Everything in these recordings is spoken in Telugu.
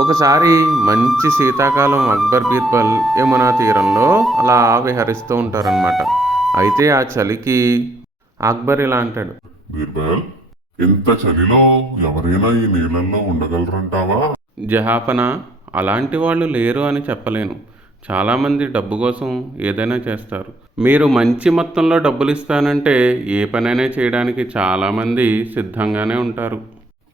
ఒకసారి మంచి శీతాకాలం అక్బర్ బీర్బల్ యమునా తీరంలో అలా విహరిస్తూ ఉంటారనమాట అయితే ఆ చలికి అక్బర్ ఇలా అంటాడు. బీర్బల్ ఇంత చలిలో ఎవరైనా ఈ నీళ్ళల్లో ఉండగలరంటావా? జహాపన అలాంటి వాళ్ళు లేరు అని చెప్పలేను. చాలామంది డబ్బు కోసం ఏదైనా చేస్తారు. మీరు మంచి మొత్తంలో డబ్బులు ఇస్తానంటే ఏ పనైనా చేయడానికి చాలామంది సిద్ధంగానే ఉంటారు.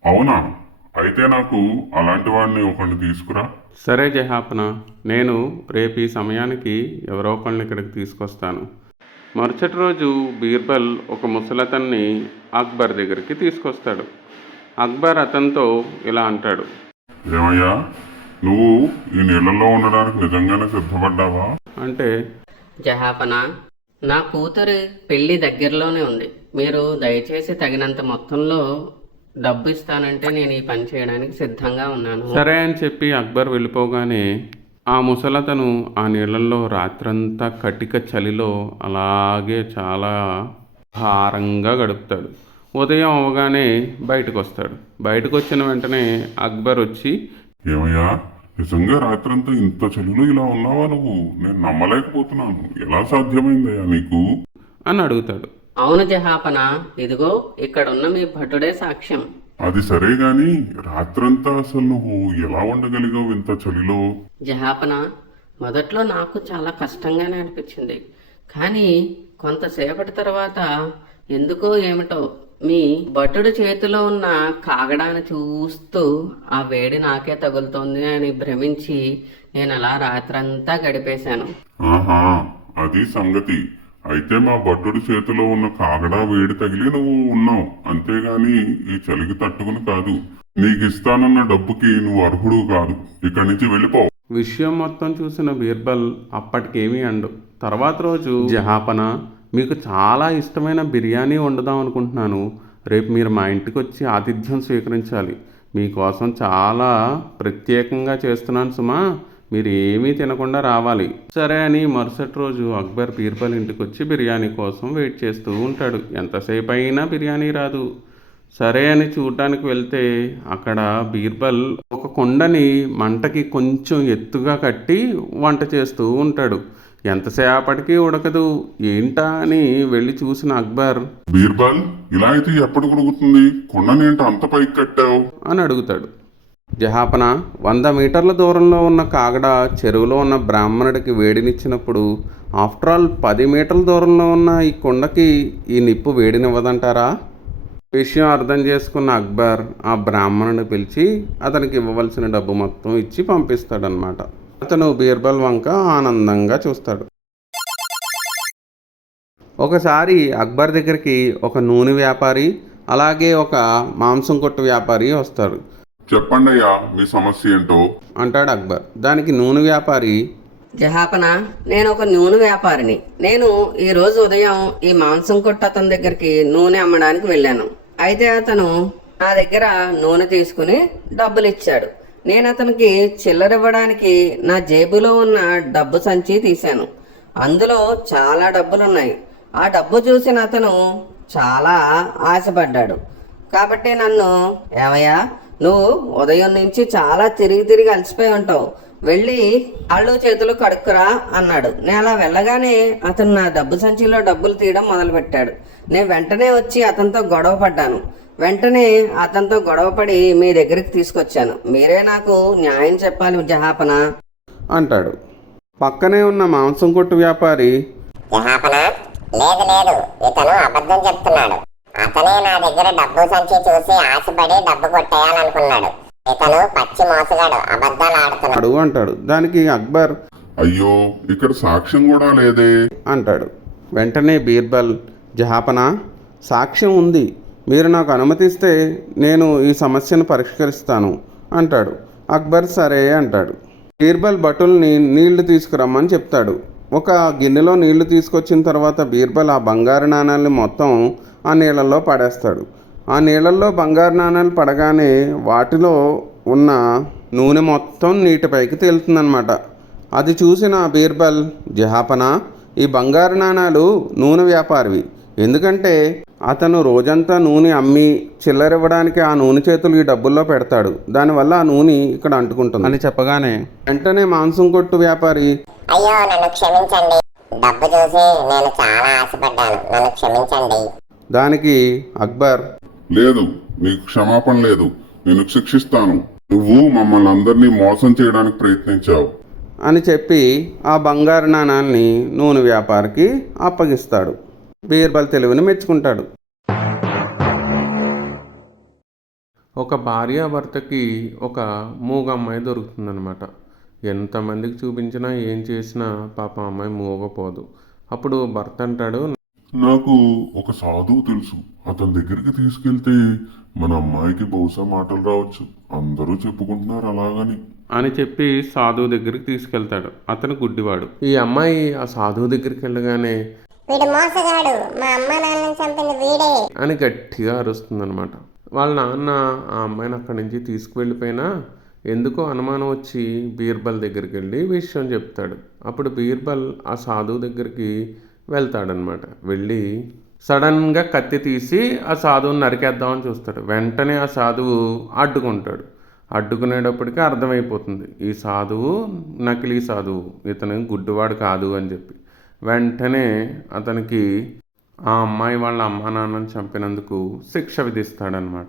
అవునా? అయితే నాకు అలాంటి వాడిని ఒకరిని తీసుకురా. సరే జహాపన నేను రేపు ఈ సమయానికి ఎవరో ఒకళ్ళని ఇక్కడికి తీసుకొస్తాను. మరుసటి రోజు బీర్బల్ ఒక ముసలతన్ని అక్బర్ దగ్గరికి తీసుకొస్తాడు. అక్బర్ అతనితో ఇలా అంటాడు. ఏమయ్యా నువ్వు ఈ నీళ్ళల్లో ఉండడానికి నిజంగానే సిద్ధపడ్డావా? అంటే? జహాపన నా కూతురు పెళ్ళి దగ్గరలోనే ఉంది. మీరు దయచేసి తగినంత మొత్తంలో డబ్బు ఇస్తానంటే నేను ఈ పని చేయడానికి సిద్ధంగా ఉన్నాను. సరే అని చెప్పి అక్బర్ వెళ్ళిపోగానే ఆ ముసలతను ఆ నీళ్ళల్లో రాత్రంతా కటిక చలిలో అలాగే చాలా భారంగా గడుపుతాడు. ఉదయం అవగానే బయటకు వస్తాడు బయటకు వచ్చిన వెంటనే అక్బర్ వచ్చి ఏమయ్యా నిజంగా రాత్రంతా ఇంత చలిలో ఇలా ఉన్నావా నువ్వు? నేను నమ్మలేకపోతున్నాను. ఎలా సాధ్యమైందయ్యా నీకు? అని అడుగుతాడు. అవును జహాపన ఇదిగో ఇక్కడున్న మీ భటుడే సాక్ష్యం. అది సరే గాని రాత్రంతా అసలు నువ్వు ఎలా ఉండగలిగావు ఇంత చలిలో? జహాపన మొదట్లో నాకు చాలా కష్టంగానే అనిపించింది కానీ కొంతసేపటి తర్వాత ఎందుకో ఏమిటో మీ భటుడు చేతిలో ఉన్న కాగడాన్ని చూస్తూ ఆ వేడి నాకే తగులుతోంది అని భ్రమించి నేను అలా రాత్రంతా గడిపేశాను. ఆహా అది సంగతి. అయితే మా భట్టుడి చేతిలో ఉన్న కాగడా వేడి తగిలి నువ్వు ఉన్నావు. అంతేగాని ఈ చలికి తట్టుకుని కాదు. నీకు ఇస్తానన్న డబ్బుకి నువ్వు అర్హుడు కాదు. ఇక్కడి నుంచి వెళ్ళిపో. విషయం మొత్తం చూసిన బీర్బల్ అప్పటికేమీ అండు. తర్వాత రోజు జహాపన మీకు చాలా ఇష్టమైన బిర్యానీ వండుదాం అనుకుంటున్నాను. రేపు మీరు మా ఇంటికి వచ్చి ఆతిథ్యం స్వీకరించాలి. మీకోసం చాలా ప్రత్యేకంగా చేస్తున్నాను సుమా. మీరు ఏమీ తినకుండా రావాలి. సరే అని మరుసటి రోజు అక్బర్ బీర్బల్ ఇంటికి వచ్చి బిర్యానీ కోసం వెయిట్ చేస్తూ ఉంటాడు. ఎంతసేపు అయినా బిర్యానీ రాదు. సరే అని చూడటానికి వెళ్తే అక్కడ బీర్బల్ ఒక కొండని మంటకి కొంచెం ఎత్తుగా కట్టి వంట చేస్తూ ఉంటాడు. ఎంతసేపటికి ఉడకదు. ఏంటా అని వెళ్ళి చూసిన అక్బర్ బీర్బల్ ఇలా అయితే ఎప్పుడు ఉడుకుతుంది? కొండనేంట అంత పైకి కట్టావు? అని అడుగుతాడు. జహాపన వంద మీటర్ల దూరంలో ఉన్న కాగడ చెరువులో ఉన్న బ్రాహ్మణుడికి వేడినిచ్చినప్పుడు ఆఫ్టర్ ఆల్ పది మీటర్ల దూరంలో ఉన్న ఈ కొండకి ఈ నిప్పు వేడినివ్వదంటారా? విషయం అర్థం చేసుకున్న అక్బర్ ఆ బ్రాహ్మణుని పిలిచి అతనికి ఇవ్వవలసిన డబ్బు మొత్తం ఇచ్చి పంపిస్తాడనమాట అతను బీర్బల్ వంక ఆనందంగా చూస్తాడు. ఒకసారి అక్బర్ దగ్గరికి ఒక నూనె వ్యాపారి అలాగే ఒక మాంసం కొట్టు వ్యాపారి వస్తాడు. చెప్పండి అయ్యా మీ సమస్య ఏంటో? అంటాడు అక్బర్. దానికి నూనె వ్యాపారి జహాపన నేను ఒక నూనె వ్యాపారిని. నేను ఈ రోజు ఉదయం ఈ మాంసం కొట్టు అతని దగ్గరికి నూనె అమ్మడానికి వెళ్ళాను. అయితే అతను నా దగ్గర నూనె తీసుకుని డబ్బులు ఇచ్చాడు నేను అతనికి చిల్లర ఇవ్వడానికి నా జేబులో ఉన్న డబ్బు సంచి తీశాను. అందులో చాలా డబ్బులున్నాయి. ఆ డబ్బు చూసిన అతను చాలా ఆశపడ్డాడు. కాబట్టి నన్ను ఏమయ్యా నువ్వు ఉదయం నుంచి చాలా తిరిగి తిరిగి అలసిపోయి ఉంటావు. వెళ్ళి కాళ్ళు చేతులు కడుక్కురా అన్నాడు. నేను అలా వెళ్ళగానే అతను నా డబ్బు సంచిలో డబ్బులు తీయడం మొదలుపెట్టాడు. నేను వెంటనే వచ్చి అతనితో గొడవ పడ్డాను. వెంటనే అతనితో గొడవపడి మీ దగ్గరికి తీసుకొచ్చాను. మీరే నాకు న్యాయం చెప్పాలి జహాపన అంటాడు. పక్కనే ఉన్న మాంసం కొట్టు వ్యాపారి జహాపన లేదు లేదు. ఇతను అబద్ధం చెప్తున్నాడు. అతనే నా దగ్గర డబ్బు సంచి చూసి ఆశపడి డబ్బు కొట్టేయాలనుకున్నాడు. ఇతను పచ్చి మోసగాడు అబద్ధాలు ఆడుతున్నాడు. అంటాడు. దానికి అక్బర్ అయ్యో ఇక్కడ సాక్ష్యం కూడా లేదే. అంటాడు. వెంటనే బీర్బల్ జహాపన సాక్ష్యం ఉంది. మీరు నాకు అనుమతిస్తే నేను ఈ సమస్యను పరిష్కరిస్తాను అంటాడు. అక్బర్ సరే అంటాడు. బీర్బల్ భటుల్ని నీళ్ళు తీసుకురమ్మని చెప్తాడు. ఒక గిన్నెలో నీళ్ళు తీసుకొచ్చిన తర్వాత బీర్బల్ ఆ బంగారు నాణాలని మొత్తం ఆ నీళ్ళల్లో పడేస్తాడు. ఆ నీళ్ళల్లో బంగారు నాణాలు పడగానే వాటిలో ఉన్న నూనె మొత్తం నీటిపైకి తేలుతుందన్నమాట. అది చూసిన బీర్బల్ జహాపన ఈ బంగారు నాణాలు నూనె వ్యాపారివి. ఎందుకంటే అతను రోజంతా నూనె అమ్మి చిల్లరివ్వడానికి ఆ నూనె చేతులు ఈ డబ్బుల్లో పెడతాడు. దానివల్ల ఆ నూనె ఇక్కడ అంటుకుంటుంది. అని చెప్పగానే వెంటనే మాంసం కొట్టు వ్యాపారి అయ్యో నన్ను క్షమించండి. డబ్బు చూసి నేను చాలా ఆశపడ్డాను. నన్ను క్షమించండి. దానికి అక్బర్ లేదు నీకు క్షమాపణ లేదు. నేను శిక్షిస్తాను. నువ్వు మమ్మల్ని అందరినీ మోసం చేయడానికి ప్రయత్నించావు. అని చెప్పి ఆ బంగారు నాణాల్ని నూనె వ్యాపారికి అప్పగిస్తాడు. బీర్బల్ తెలివిని మెచ్చుకుంటాడు. ఒక భార్యాభర్తకి ఒక మూగ అమ్మాయి దొరుకుతుందనమాట ఎంతమందికి చూపించినా ఏం చేసినా పాప అమ్మాయి మూగపోదు. అప్పుడు భర్త అంటాడు నాకు ఒక సాధువు తెలుసు. అతని దగ్గరికి తీసుకెళ్తే మన అమ్మాయికి బహుశా మాటలు రావచ్చు. అందరూ చెప్పుకుంటున్నారు అలాగని. అని చెప్పి సాధువు దగ్గరికి తీసుకెళ్తాడు. అతను గుడ్డివాడు. ఈ అమ్మాయి ఆ సాధువు దగ్గరికి వెళ్ళగానే వీడు మోసగాడు. మా అమ్మ నాన్నని చంపింది వీడే. అని గట్టిగా అరుస్తుందనమాట వాళ్ళ నాన్న ఆ అమ్మాయిని అక్కడి నుంచి తీసుకువెళ్ళిపోయినా ఎందుకో అనుమానం వచ్చి బీర్బల్ దగ్గరికి వెళ్ళి విషయం చెప్తాడు. అప్పుడు బీర్బల్ ఆ సాధువు దగ్గరికి వెళ్తాడనమాట. వెళ్ళి సడన్గా కత్తి తీసి ఆ సాధువుని నరికేద్దామని చూస్తాడు. వెంటనే ఆ సాధువు అడ్డుకుంటాడు. అడ్డుకునేటప్పటికీ అర్థమైపోతుంది. ఈ సాధువు నకిలీ సాధువు. ఇతను గుడ్డివాడు కాదు అని చెప్పి. వెంటనే అతనికి ఆ అమ్మాయి వాళ్ళ అమ్మా నాన్నని చంపినందుకు శిక్ష విధిస్తాడనమాట.